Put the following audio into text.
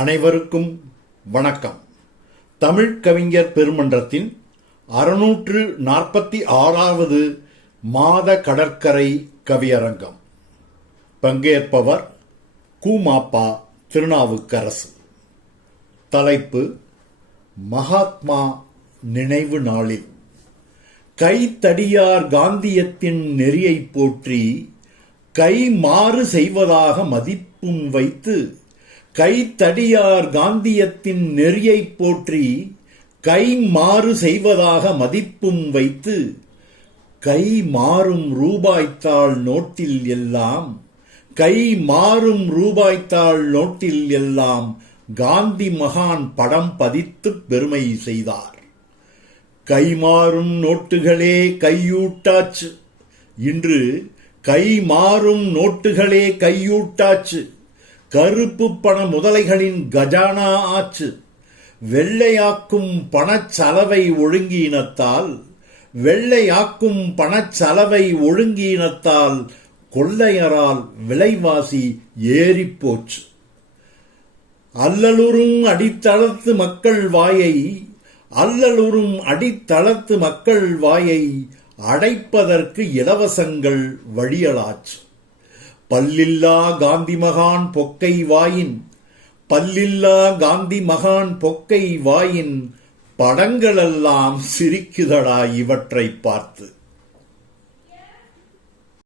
அனைவருக்கும் வணக்கம். தமிழ் கவிஞர் பெருமன்றத்தின் 646வது மாத கடற்கரை கவியரங்கம். பங்கேற்பவர் கூமாப்பா திருநாவுக்கரசு. தலைப்பு: மகாத்மா நினைவு நாளில். கைத்தடியார் காந்தியத்தின் நெறியை போற்றி கைமாறு செய்வதாக மதிப்பும் வைத்து, கைத்தடியார் காந்தியத்தின் நெறியை போற்றி கைமாறு செய்வதாக மதிப்பும் வைத்து, கை மாறும் ரூபாய்த்தாள் நோட்டில் எல்லாம், கை மாறும் ரூபாய்த்தாள் நோட்டில் எல்லாம் காந்தி மகான் படம் பதித்து பெருமை செய்தார். கைமாறும் நோட்டுகளே கையூட்டாச்சு, இன்று கைமாறும் நோட்டுகளே கையூட்டாச்சு, கருப்பு பண முதலைகளின் கஜானா ஆச்சு. வெள்ளையாக்கும் பணச்சலவை ஒழுங்கீனத்தால், வெள்ளையாக்கும் பணச்சலவை ஒழுங்கீனத்தால் கொள்ளையரால் விலைவாசி ஏறிப்போச்சு. அல்லலுறும் அடித்தளத்து மக்கள் வாயை, அல்லலுறும் அடித்தளத்து மக்கள் வாயை அடைப்பதற்கு இலவசங்கள் வழியலாச்சு. பல்லில்லா காந்தி மகான் பொக்கை வாயின், பல்லில்லா காந்தி மகான் பொக்கை வாயின் படங்களெல்லாம் சிரிக்குதடா இவற்றை பார்த்து.